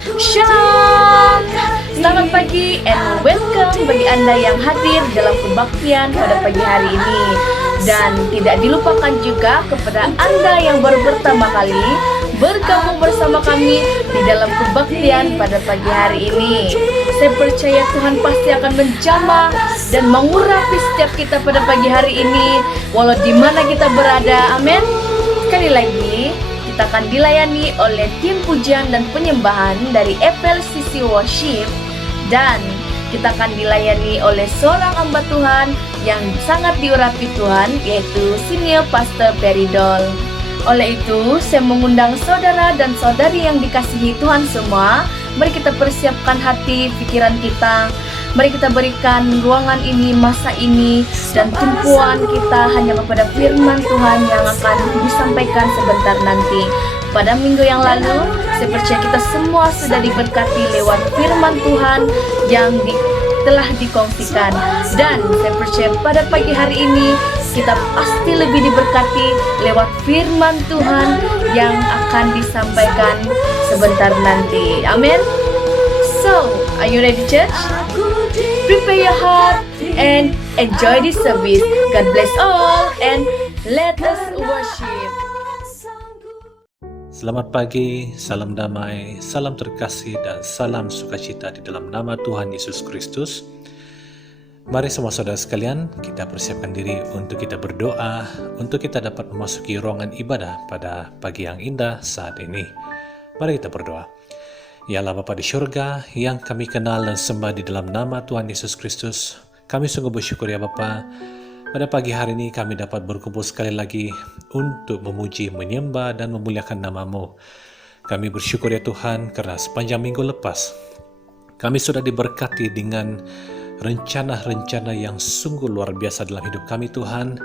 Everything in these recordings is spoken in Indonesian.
Shalom. Selamat pagi and welcome bagi Anda yang hadir dalam kebaktian pada pagi hari ini. Dan tidak dilupakan juga kepada Anda yang baru pertama kali bergabung bersama kami di dalam kebaktian pada pagi hari ini. Saya percaya Tuhan pasti akan menjamah dan mengurapi setiap kita pada pagi hari ini, walau di mana kita berada. Amin. Sekali lagi, kita akan dilayani oleh tim pujian dan penyembahan dari FLCC Worship, dan kita akan dilayani oleh seorang hamba Tuhan yang sangat diurapi Tuhan, yaitu Senior Pastor Peridol. Oleh itu, saya mengundang saudara dan saudari yang dikasihi Tuhan semua, mari kita persiapkan hati, pikiran kita. Mari kita berikan ruangan ini, masa ini, dan tumpuan kita hanya kepada firman Tuhan yang akan disampaikan sebentar nanti. Pada minggu yang lalu, saya percaya kita semua sudah diberkati lewat firman Tuhan yang telah dikongsikan. Dan saya percaya pada pagi hari ini, kita pasti lebih diberkati lewat firman Tuhan yang akan disampaikan sebentar nanti. Amin. So, are you ready, church? Prepare your heart and enjoy this service. God bless all and let us worship. Selamat pagi, salam damai, salam terkasih, dan salam sukacita di dalam nama Tuhan Yesus Kristus. Mari semua saudara sekalian, kita persiapkan diri untuk kita berdoa, untuk kita dapat memasuki ruangan ibadah pada pagi yang indah saat ini. Mari kita berdoa. Ya Allah Bapa di syurga, yang kami kenal dan sembah di dalam nama Tuhan Yesus Kristus, kami sungguh bersyukur ya Bapa. Pada pagi hari ini kami dapat berkumpul sekali lagi untuk memuji, menyembah, dan memuliakan nama-Mu. Kami bersyukur ya Tuhan karena sepanjang minggu lepas kami sudah diberkati dengan rencana-rencana yang sungguh luar biasa dalam hidup kami Tuhan,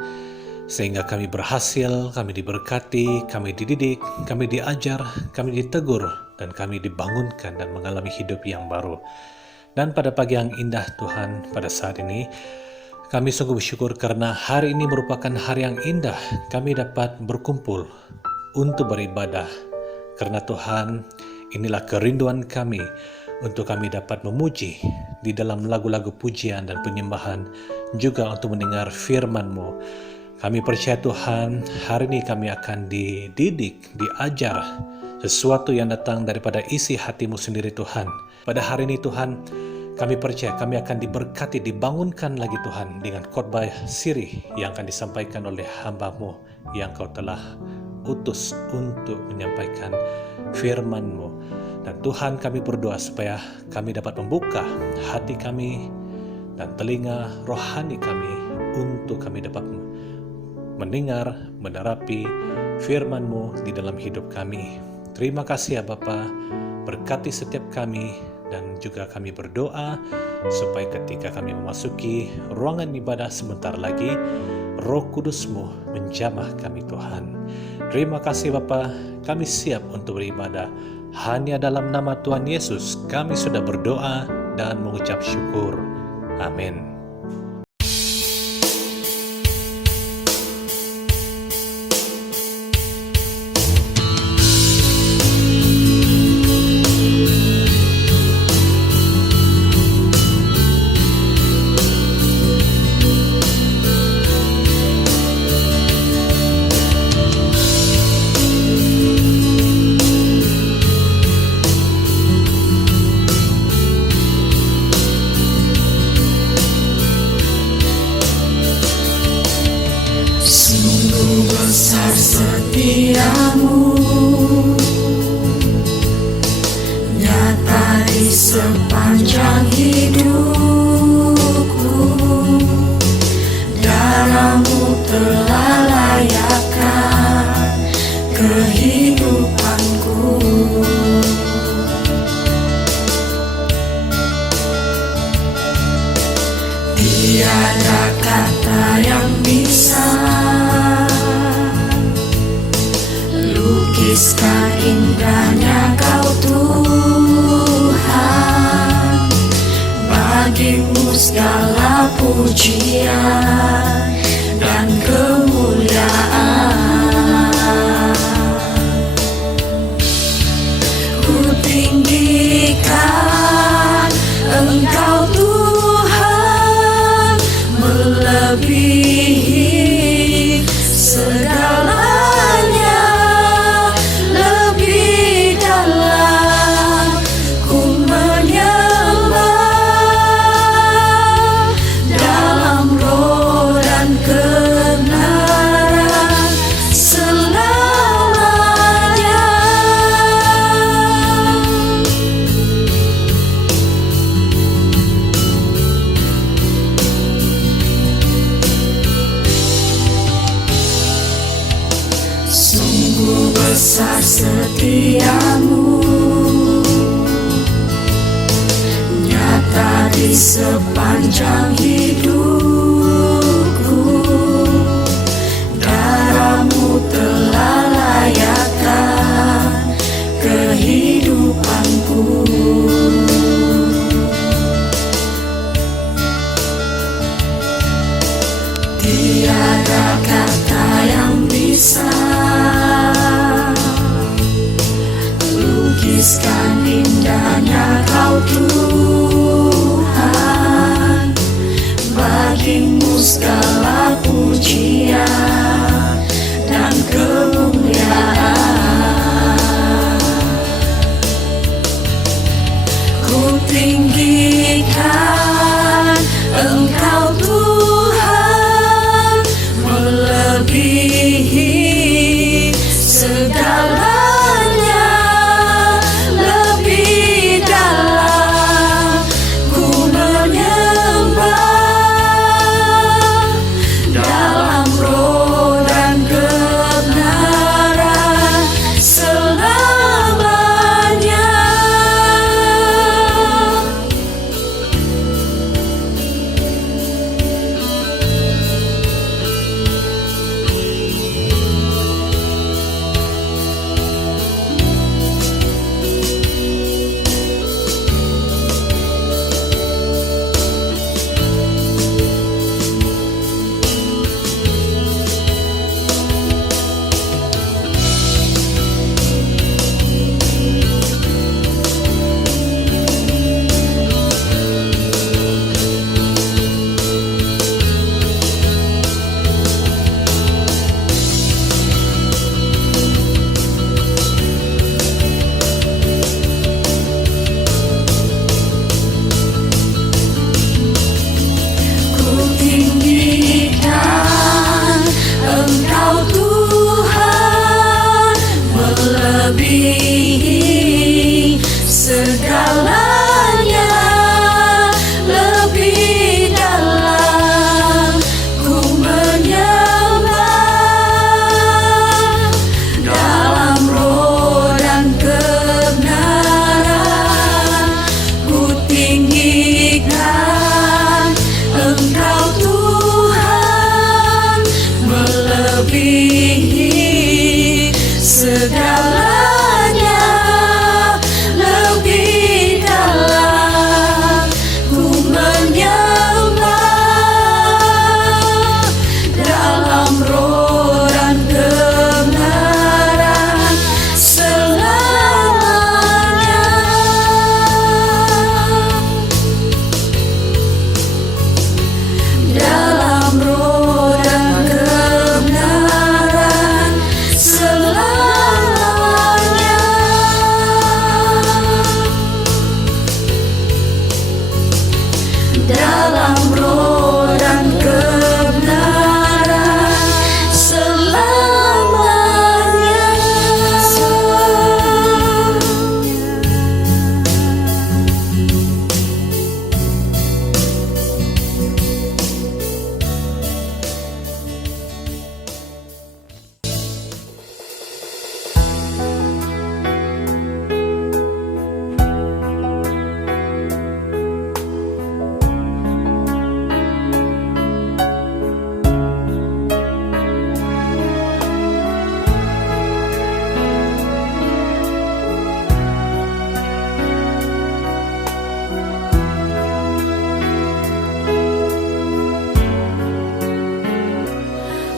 sehingga kami berhasil, kami diberkati, kami dididik, kami diajar, kami ditegur, dan kami dibangunkan dan mengalami hidup yang baru. Dan pada pagi yang indah Tuhan, pada saat ini kami sungguh bersyukur karena hari ini merupakan hari yang indah. Kami dapat berkumpul untuk beribadah. Karena Tuhan, inilah kerinduan kami untuk kami dapat memuji di dalam lagu-lagu pujian dan penyembahan, juga untuk mendengar firman-Mu. Kami percaya Tuhan, hari ini kami akan dididik, diajar sesuatu yang datang daripada isi hati-Mu sendiri Tuhan. Pada hari ini Tuhan, kami percaya kami akan diberkati, dibangunkan lagi Tuhan dengan khotbah sirih yang akan disampaikan oleh hamba-Mu yang Kau telah utus untuk menyampaikan firman-Mu. Dan Tuhan, kami berdoa supaya kami dapat membuka hati kami dan telinga rohani kami untuk kami dapat mendengar, menerapi firman-Mu di dalam hidup kami. Terima kasih ya Bapa, berkati setiap kami. Dan juga kami berdoa supaya ketika kami memasuki ruangan ibadah sebentar lagi, Roh Kudus-Mu menjamah kami Tuhan. Terima kasih Bapa, kami siap untuk beribadah. Hanya dalam nama Tuhan Yesus kami sudah berdoa dan mengucap syukur. Amin. Setiamu nyata di sepanjang hidupku, darah-Mu telah layakkan kehidupanku. Tiada kata yang bisa lukiskan indahnya Kau Tuhan. Bagi-Mu segala pujian dan kemuliaan. Ku tinggi di sepanjang hidupku. Darahmu telah layakkan kehidupanku. Tiada kata yang bisa lukiskan indahnya Kau Tuhan. Bagimu segala pujian dan kemuliaan. Ku tinggikan Engkau Tuhan, melebihi segalanya, lebih dalam ku menyembah, dalam roh dan kebenaran selamanya. Engkau Tuhan, melebihi segalanya, lebih dalam ku menyembah, dalam roh dan kebenaran ku tinggikan Engkau Tuhan, melebihi segalanya, lebih dalam ku menyembah, dalam roh dan kebenaran selamanya. Dalam roh dan kebenaran selamanya. Dalam roh dan kebenaran selamanya.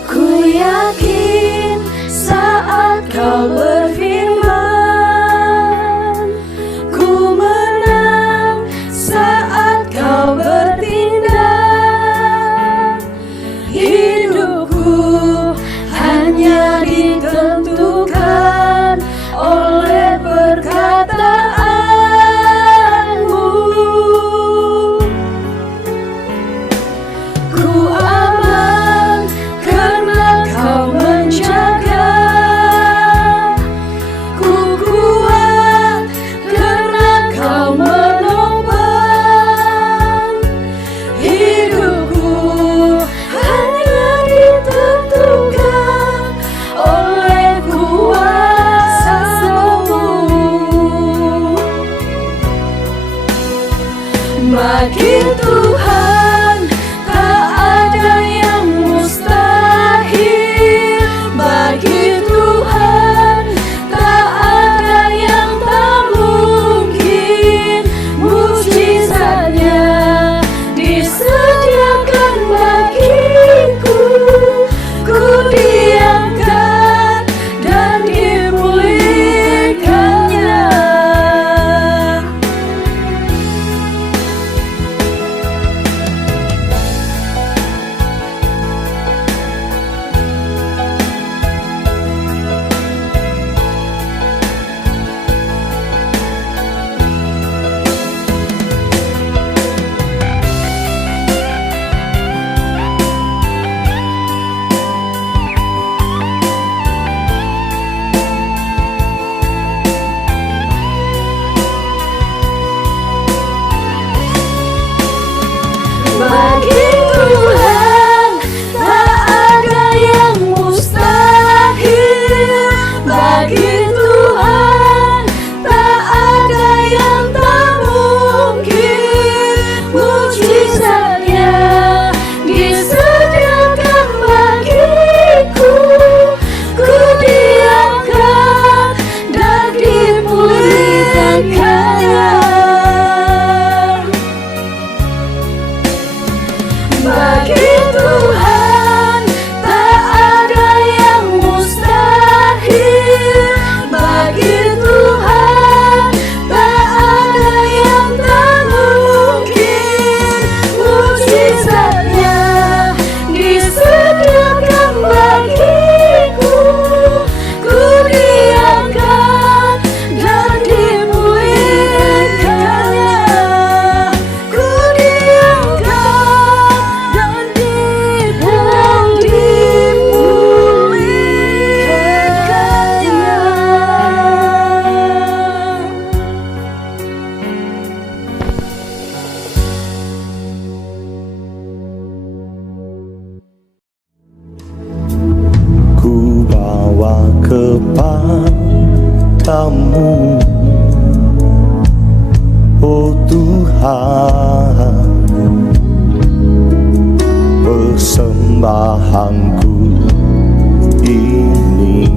Ku yakin saat Kau berfirman, ku menang saat Kau bertindak. Hidupku hanya ditentukan oleh perkataanmu. Ku aman karena Kau menjaga Bagi Tuhan tak ada yang mustahil. Bagi Tuhan tak ada yang tak mungkin. Mujizatnya disediakan bagiku. Ku diangkat dan dipulihkannya. Bagi Tuhan tak ada yang mustahil. Bagi Tuhan tak ada yang tak mungkin. Mujizatnya disediakan bagiku. Ku diangkat dan dipulihkannya. Bagi Tuhan tak ada yang mustahil. Bagi Tuhan tak ada yang tak mungkin. Mujizatnya disediakan bagiku. Ku diangkat dan dipulihkannya. Ku diangkat dan dipulihkannya. Ku bawa kepadamu, oh Tuhan, persembahanku ini.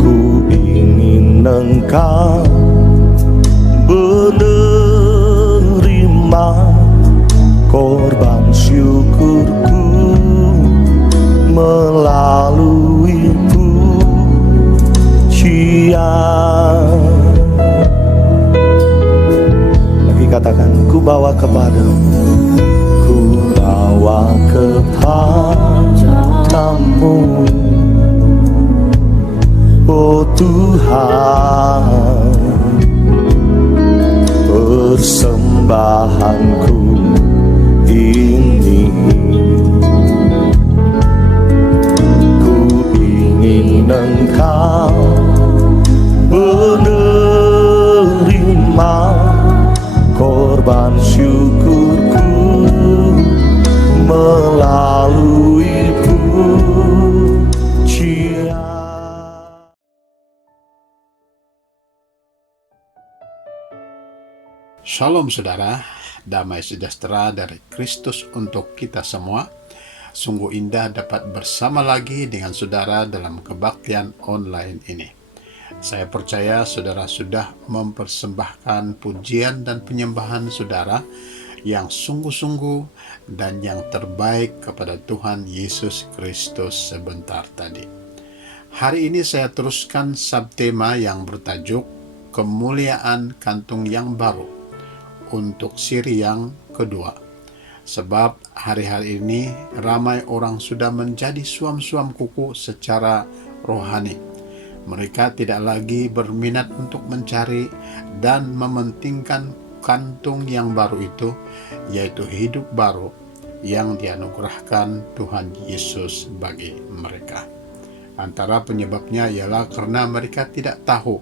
Ku ingin Engkau menerima korban syukurku melalui pujian. Lagi katakan, ku bawa kepadamu, ku bawa kepadamu, oh Tuhan, persembahanku ini. Ku ingin Engkau menerima korban syukurku melalui pujian. Shalom saudara, damai sejahtera dari Kristus untuk kita semua. Sungguh indah dapat bersama lagi dengan saudara dalam kebaktian online ini. Saya percaya saudara sudah mempersembahkan pujian dan penyembahan saudara yang sungguh-sungguh dan yang terbaik kepada Tuhan Yesus Kristus sebentar tadi. Hari ini saya teruskan subtema yang bertajuk Kemuliaan Kantung yang Baru untuk siri yang kedua. Sebab hari-hari ini ramai orang sudah menjadi suam-suam kuku secara rohani. Mereka tidak lagi berminat untuk mencari dan mementingkan kantung yang baru itu, yaitu hidup baru yang dianugerahkan Tuhan Yesus bagi mereka. Antara penyebabnya ialah karena mereka tidak tahu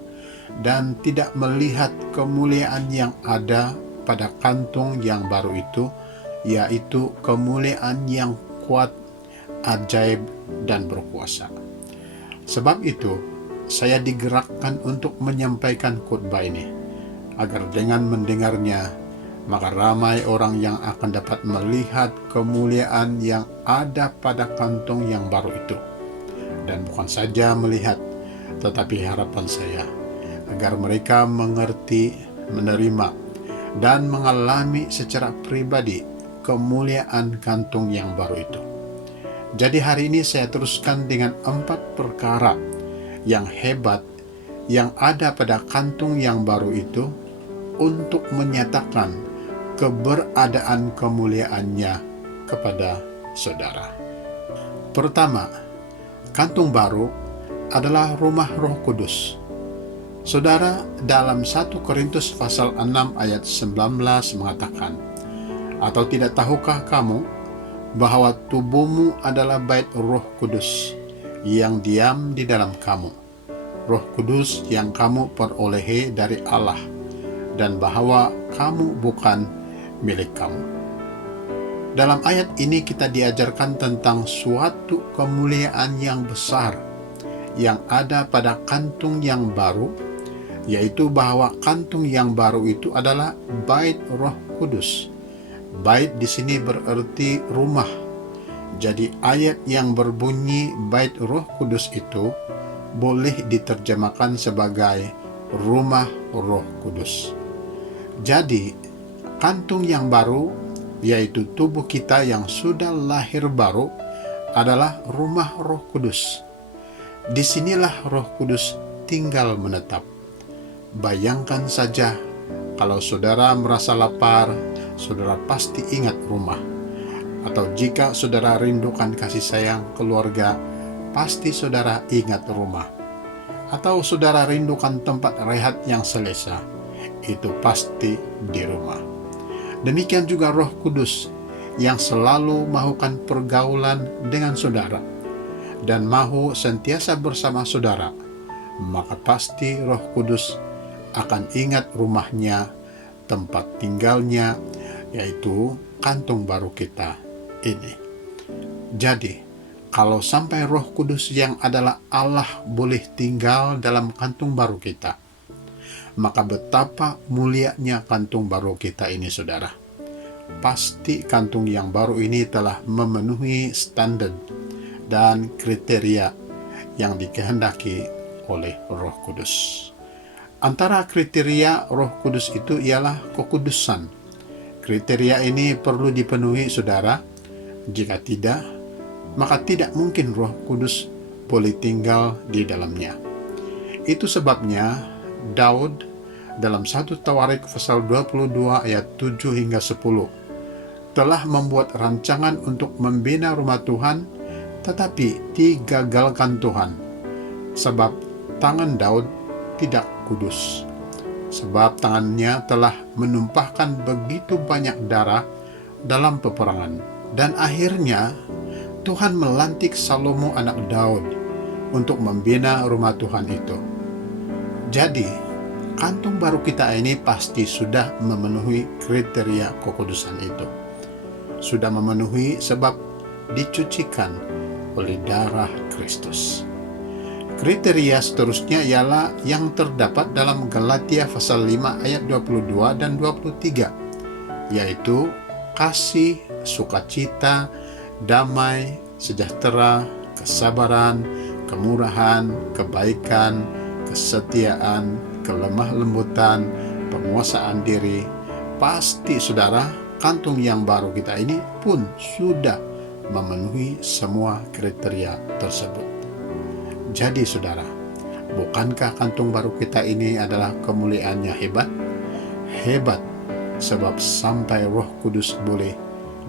dan tidak melihat kemuliaan yang ada pada kantung yang baru itu, yaitu kemuliaan yang kuat, ajaib, dan berkuasa. Sebab itu, saya digerakkan untuk menyampaikan khotbah ini. agar dengan mendengarnya, maka ramai orang yang akan dapat melihat kemuliaan yang ada pada kantong yang baru itu. Dan bukan saja melihat, tetapi harapan saya, agar mereka mengerti, menerima, dan mengalami secara pribadi kemuliaan kantong yang baru itu. Jadi hari ini saya teruskan dengan 4 perkara yang hebat yang ada pada kantung yang baru itu untuk menyatakan keberadaan kemuliaannya kepada saudara. Pertama, kantung baru adalah rumah Roh Kudus. Saudara, dalam 1 Korintus pasal 6 ayat 19 mengatakan, "Atau tidak tahukah kamu bahwa tubuhmu adalah bait Roh Kudus yang diam di dalam kamu, Roh Kudus yang kamu perolehi dari Allah, dan bahwa kamu bukan milik kamu." Dalam ayat ini kita diajarkan tentang suatu kemuliaan yang besar yang ada pada kantung yang baru, yaitu bahwa kantung yang baru itu adalah bait Roh Kudus. Bait di sini berarti rumah. Jadi ayat yang berbunyi bait Roh Kudus itu boleh diterjemahkan sebagai rumah Roh Kudus. Jadi kantung yang baru, yaitu tubuh kita yang sudah lahir baru, adalah rumah Roh Kudus. Disinilah Roh Kudus tinggal menetap. Bayangkan saja, kalau saudara merasa lapar, saudara pasti ingat rumah. Atau jika saudara rindukan kasih sayang keluarga, pasti saudara ingat rumah. Atau saudara rindukan tempat rehat yang selesa, itu pasti di rumah. Demikian juga Roh Kudus yang selalu melakukan pergaulan dengan saudara dan mau sentiasa bersama saudara, maka pasti Roh Kudus akan ingat rumahnya, tempat tinggalnya, yaitu kantung baru kita ini. Jadi, kalau sampai Roh Kudus yang adalah Allah boleh tinggal dalam kantung baru kita, maka betapa mulianya kantung baru kita ini, saudara. Pasti kantung yang baru ini telah memenuhi standar dan kriteria yang dikehendaki oleh Roh Kudus. Antara kriteria Roh Kudus itu ialah kekudusan. Kriteria ini perlu dipenuhi, saudara. Jika tidak, maka tidak mungkin Roh Kudus boleh tinggal di dalamnya. Itu sebabnya Daud dalam 1 Tawarik pasal 22 ayat 7 hingga 10 telah membuat rancangan untuk membina rumah Tuhan, tetapi digagalkan Tuhan, sebab tangan Daud tidak kudus, sebab tangannya telah menumpahkan begitu banyak darah dalam peperangan. Dan akhirnya Tuhan melantik Salomo anak Daud untuk membina rumah Tuhan itu. Jadi kantung baru kita ini pasti sudah memenuhi kriteria kekudusan itu. Sudah memenuhi sebab dicucikan oleh darah Kristus. Kriteria seterusnya ialah yang terdapat dalam Galatia pasal 5 ayat 22 dan 23, yaitu kasih, sukacita, damai, sejahtera, kesabaran, kemurahan, kebaikan, kesetiaan, kelemah lembutan, penguasaan diri. Pasti saudara, kantung yang baru kita ini pun sudah memenuhi semua kriteria tersebut. Jadi saudara, bukankah kantung baru kita ini adalah kemuliaannya hebat? Hebat, sebab sampai Roh Kudus boleh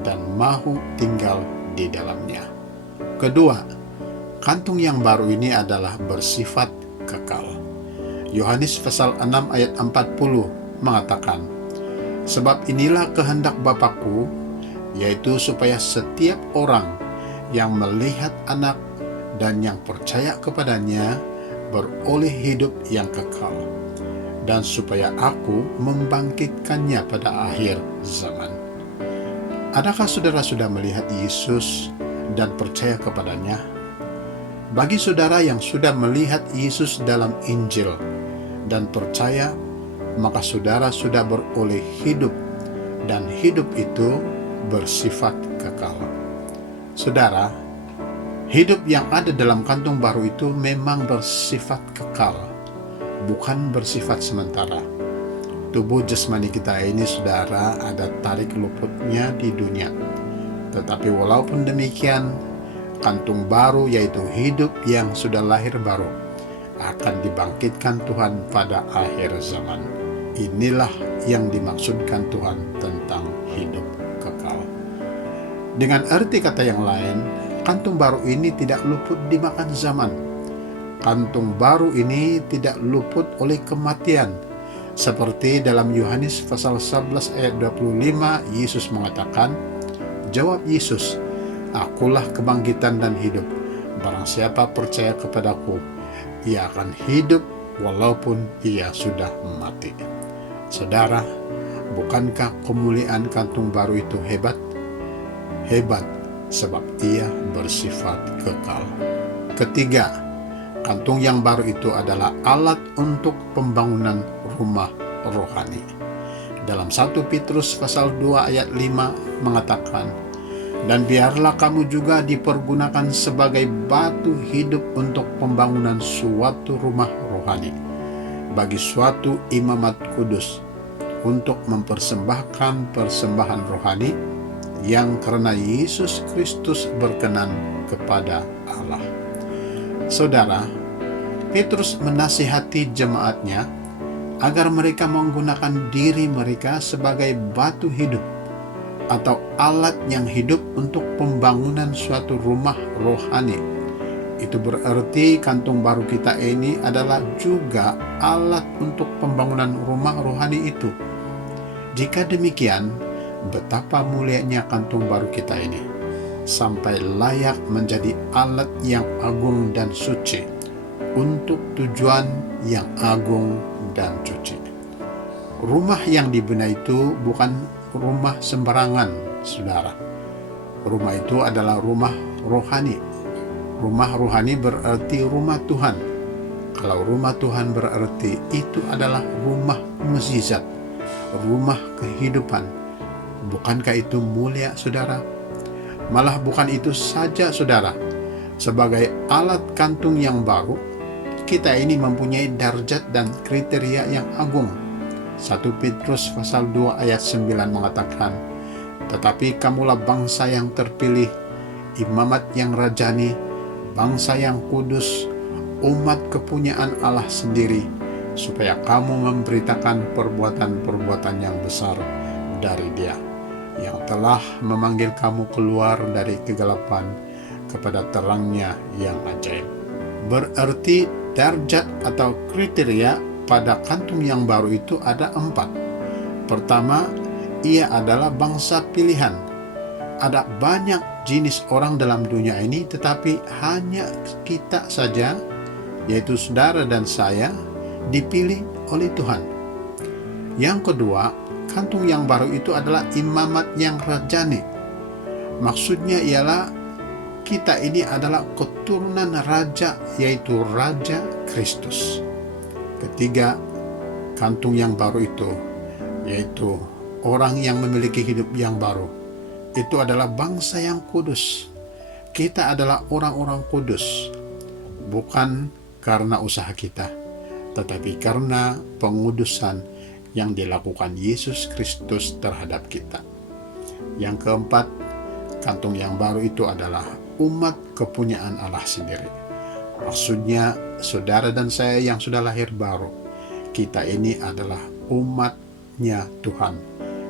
dan mau tinggal di dalamnya. Kedua, kantung yang baru ini adalah bersifat kekal. Yohanes pasal 6 ayat 40 mengatakan, "Sebab inilah kehendak Bapa-Ku, yaitu supaya setiap orang yang melihat Anak dan yang percaya kepadanya beroleh hidup yang kekal, dan supaya Aku membangkitkannya pada akhir zaman." Adakah saudara sudah melihat Yesus dan percaya kepadanya? Bagi saudara yang sudah melihat Yesus dalam Injil dan percaya, maka saudara sudah beroleh hidup, dan hidup itu bersifat kekal. Saudara, hidup yang ada dalam kantung baru itu memang bersifat kekal, bukan bersifat sementara. Tubuh jasmani kita ini, saudara, ada tarik luputnya di dunia. Tetapi walaupun demikian, kantung baru, yaitu hidup yang sudah lahir baru, akan dibangkitkan Tuhan pada akhir zaman. Inilah yang dimaksudkan Tuhan tentang hidup kekal. Dengan arti kata yang lain, kantung baru ini tidak luput dimakan zaman. Kantung baru ini tidak luput oleh kematian. Seperti dalam Yohanes pasal 11 ayat 25, Yesus mengatakan, jawab Yesus, "Akulah kebangkitan dan hidup. Barang siapa percaya kepadaku, ia akan hidup walaupun ia sudah mati." Saudara, bukankah kemuliaan kantung baru itu hebat? Hebat, sebab ia bersifat kekal. Ketiga, kantung yang baru itu adalah alat untuk pembangunan rumah rohani. Dalam 1 Petrus pasal 2 ayat 5 mengatakan, "Dan biarlah kamu juga dipergunakan sebagai batu hidup untuk pembangunan suatu rumah rohani, bagi suatu imamat kudus, untuk mempersembahkan persembahan rohani yang karena Yesus Kristus berkenan kepada Allah." Saudara, Petrus menasihati jemaatnya agar mereka menggunakan diri mereka sebagai batu hidup atau alat yang hidup untuk pembangunan suatu rumah rohani. Itu berarti kantung baru kita ini adalah juga alat untuk pembangunan rumah rohani itu. Jika demikian, betapa mulianya kantung baru kita ini, sampai layak menjadi alat yang agung dan suci untuk tujuan yang agung dan suci. Rumah yang dibina itu bukan rumah sembarangan, saudara. Rumah itu adalah rumah rohani. Rumah rohani berarti rumah Tuhan. Kalau rumah Tuhan berarti itu adalah rumah mukjizat, rumah kehidupan. Bukankah itu mulia, saudara? Malah bukan itu saja, saudara. Sebagai alat kantung yang baru, kita ini mempunyai darjat dan kriteria yang agung. 1 Petrus pasal 2 ayat 9 mengatakan, "Tetapi kamulah bangsa yang terpilih, imamat yang rajani, bangsa yang kudus, umat kepunyaan Allah sendiri, supaya kamu memberitakan perbuatan-perbuatan yang besar dari Dia, yang telah memanggil kamu keluar dari kegelapan kepada terangnya yang ajaib." Berarti darjat atau kriteria pada kantung yang baru itu ada 4. Pertama, ia adalah bangsa pilihan. Ada banyak jenis orang dalam dunia ini, tetapi hanya kita saja, yaitu saudara dan saya, dipilih oleh Tuhan. Yang kedua, kantung yang baru itu adalah imamat yang rajani. Maksudnya ialah kita ini adalah keturunan raja, yaitu Raja Kristus. Ketiga, kantung yang baru itu, yaitu orang yang memiliki hidup yang baru, itu adalah bangsa yang kudus. Kita adalah orang-orang kudus, bukan karena usaha kita, tetapi karena pengudusan yang dilakukan Yesus Kristus terhadap kita. Yang keempat, kantung yang baru itu adalah umat kepunyaan Allah sendiri. Maksudnya, saudara dan saya yang sudah lahir baru, kita ini adalah umatnya Tuhan,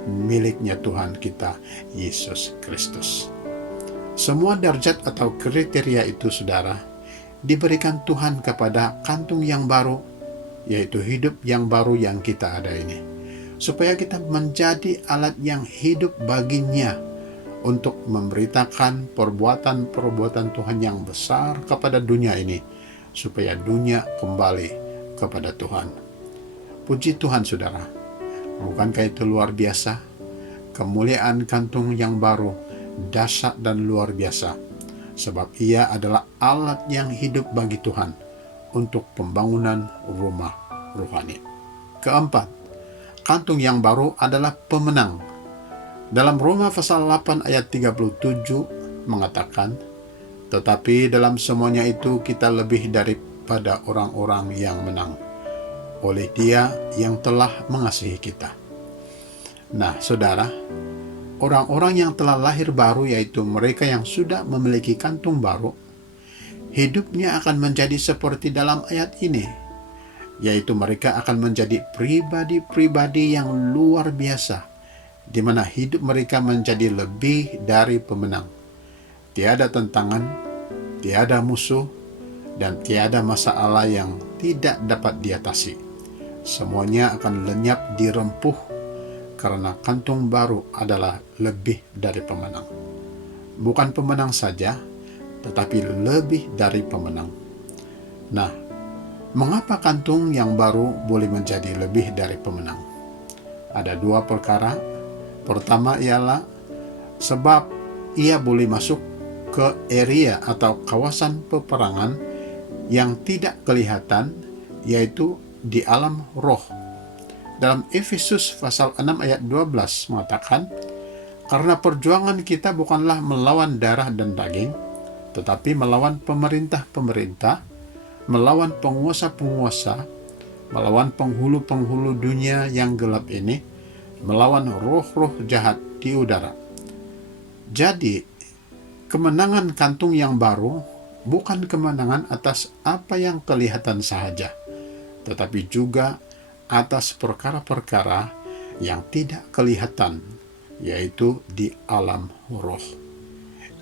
miliknya Tuhan kita, Yesus Kristus. Semua darjat atau kriteria itu, saudara, diberikan Tuhan kepada kantung yang baru, yaitu hidup yang baru yang kita ada ini, supaya kita menjadi alat yang hidup baginya untuk memberitakan perbuatan-perbuatan Tuhan yang besar kepada dunia ini, supaya dunia kembali kepada Tuhan. Puji Tuhan, saudara. Bukankah itu luar biasa? Kemuliaan kantung yang baru, dahsyat dan luar biasa, sebab ia adalah alat yang hidup bagi Tuhan untuk pembangunan rumah rohani. Keempat, kantung yang baru adalah pemenang. Dalam Roma pasal 8 ayat 37 mengatakan, tetapi dalam semuanya itu kita lebih daripada orang-orang yang menang, oleh Dia yang telah mengasihi kita. Nah, saudara, orang-orang yang telah lahir baru, yaitu mereka yang sudah memiliki kantung baru, hidupnya akan menjadi seperti dalam ayat ini, yaitu mereka akan menjadi pribadi-pribadi yang luar biasa, di mana hidup mereka menjadi lebih dari pemenang. Tiada tantangan, tiada musuh, dan tiada masalah yang tidak dapat diatasi. Semuanya akan lenyap dirempuh karena kantung baru adalah lebih dari pemenang. Bukan pemenang saja, tetapi lebih dari pemenang. Nah, mengapa kantung yang baru boleh menjadi lebih dari pemenang? Ada dua perkara. Pertama ialah sebab ia boleh masuk ke area atau kawasan peperangan yang tidak kelihatan, yaitu di alam roh. Dalam Efesus pasal 6 ayat 12 mengatakan, karena perjuangan kita bukanlah melawan darah dan daging, tetapi melawan pemerintah-pemerintah, melawan penguasa-penguasa, melawan penghulu-penghulu dunia yang gelap ini, melawan roh-roh jahat di udara. Jadi, kemenangan kantung yang baru bukan kemenangan atas apa yang kelihatan sahaja, tetapi juga atas perkara-perkara yang tidak kelihatan, yaitu di alam roh.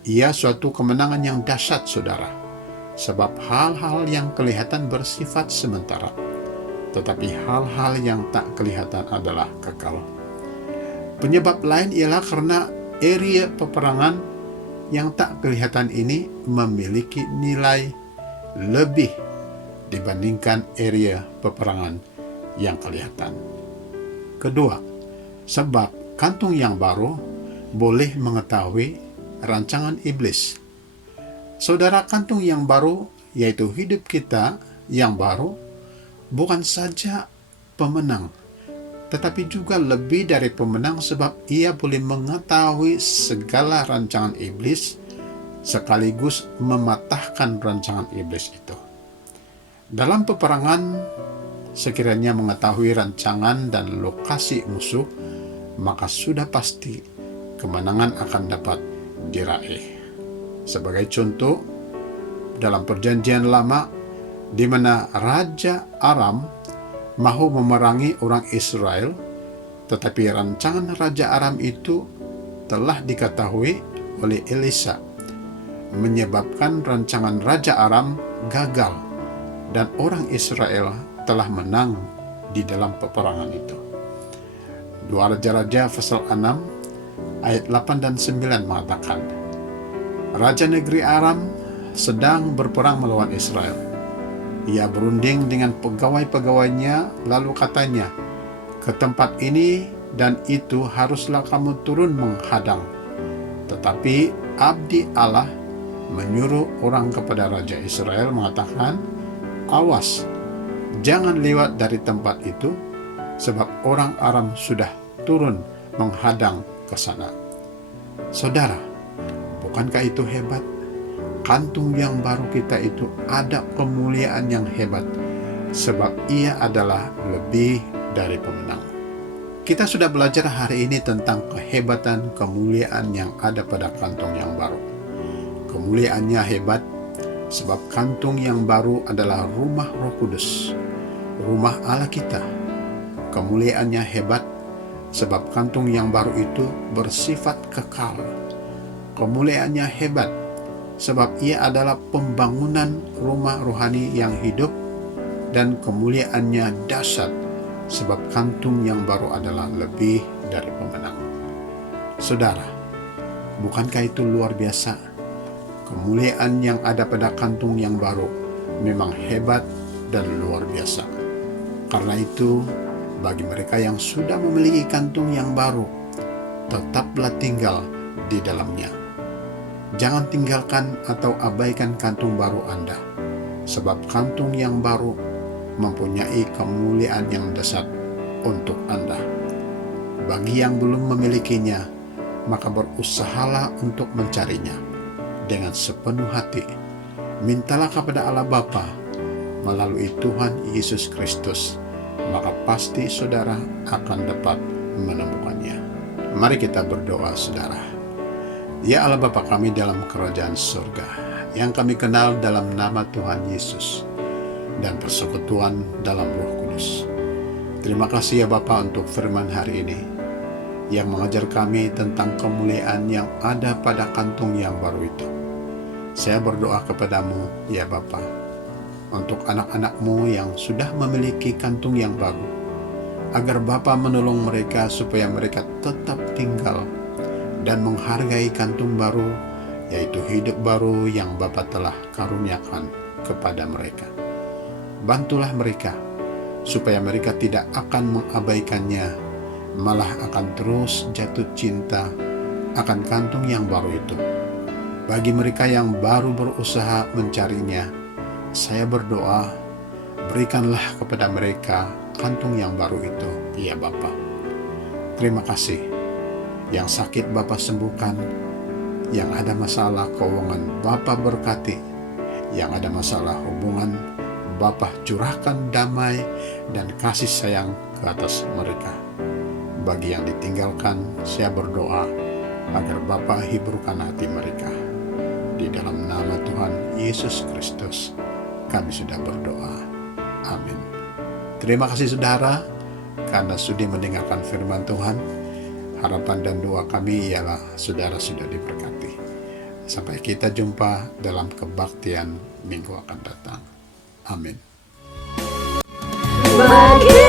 Ia suatu kemenangan yang dahsyat, saudara, sebab hal-hal yang kelihatan bersifat sementara, tetapi hal-hal yang tak kelihatan adalah kekal. Penyebab lain ialah karena area peperangan yang tak kelihatan ini memiliki nilai lebih dibandingkan area peperangan yang kelihatan. Kedua, sebab kantung yang baru boleh mengetahui rancangan iblis. Saudara, kantung yang baru, yaitu hidup kita yang baru, bukan saja pemenang, tetapi juga lebih dari pemenang, sebab ia boleh mengetahui segala rancangan iblis sekaligus mematahkan rancangan iblis itu. Dalam peperangan, sekiranya mengetahui rancangan dan lokasi musuh, maka sudah pasti kemenangan akan dapat diraih. Sebagai contoh, dalam perjanjian lama, di mana Raja Aram mahu memerangi orang Israel, tetapi rancangan Raja Aram itu telah diketahui oleh Elisa, menyebabkan rancangan Raja Aram gagal dan orang Israel telah menang di dalam peperangan itu. 2 Raja-Raja pasal 6 ayat 8 dan 9 mengatakan, Raja negeri Aram sedang berperang melawan Israel. Ia berunding dengan pegawai-pegawainya, lalu katanya, ke tempat ini dan itu haruslah kamu turun menghadang. Tetapi abdi Allah menyuruh orang kepada Raja Israel mengatakan, awas, jangan lewat dari tempat itu, sebab orang Aram sudah turun menghadang ke sana. Saudara, bukankah itu hebat? Kantung yang baru kita itu ada kemuliaan yang hebat, sebab ia adalah lebih dari pemenang. Kita sudah belajar hari ini tentang kehebatan kemuliaan yang ada pada kantung yang baru. Kemuliaannya hebat, sebab kantung yang baru adalah rumah Roh Kudus, rumah Allah kita. Kemuliaannya hebat, sebab kantung yang baru itu bersifat kekal. Kemuliaannya hebat, sebab ia adalah pembangunan rumah rohani yang hidup, dan kemuliaannya dahsyat, sebab kantung yang baru adalah lebih dari pemenang. Saudara, bukankah itu luar biasa? Kemuliaan yang ada pada kantung yang baru memang hebat dan luar biasa. Karena itu, bagi mereka yang sudah memiliki kantung yang baru, tetaplah tinggal di dalamnya. Jangan tinggalkan atau abaikan kantung baru Anda, sebab kantung yang baru mempunyai kemuliaan yang dahsyat untuk Anda. Bagi yang belum memilikinya, maka berusahalah untuk mencarinya dengan sepenuh hati. Mintalah kepada Allah Bapa melalui Tuhan Yesus Kristus, maka pasti saudara akan dapat menemukannya. Mari kita berdoa, saudara. Ya Allah Bapa kami dalam kerajaan surga, yang kami kenal dalam nama Tuhan Yesus dan persekutuan dalam Roh Kudus. Terima kasih ya Bapa untuk firman hari ini yang mengajar kami tentang kemuliaan yang ada pada kantung yang baru itu. Saya berdoa kepadamu ya Bapa, untuk anak-anak-Mu yang sudah memiliki kantung yang baru, agar Bapa menolong mereka supaya mereka tetap tinggal dan menghargai kantung baru, yaitu hidup baru yang Bapa telah karuniakan kepada mereka. Bantulah mereka supaya mereka tidak akan mengabaikannya, malah akan terus jatuh cinta akan kantung yang baru itu. Bagi mereka yang baru berusaha mencarinya, saya berdoa, berikanlah kepada mereka kantung yang baru itu, ya Bapa. Terima kasih. Yang sakit Bapa sembuhkan, yang ada masalah keuangan Bapa berkati, yang ada masalah hubungan Bapa curahkan damai dan kasih sayang ke atas mereka. Bagi yang ditinggalkan, saya berdoa agar Bapa hiburkan hati mereka. Di dalam nama Tuhan Yesus Kristus, kami sudah berdoa. Amin. Terima kasih saudara, karena sudah mendengarkan firman Tuhan. Harapan dan doa kami ialah saudara sudah diberkati. Sampai kita jumpa dalam kebaktian minggu akan datang. Amin. bagi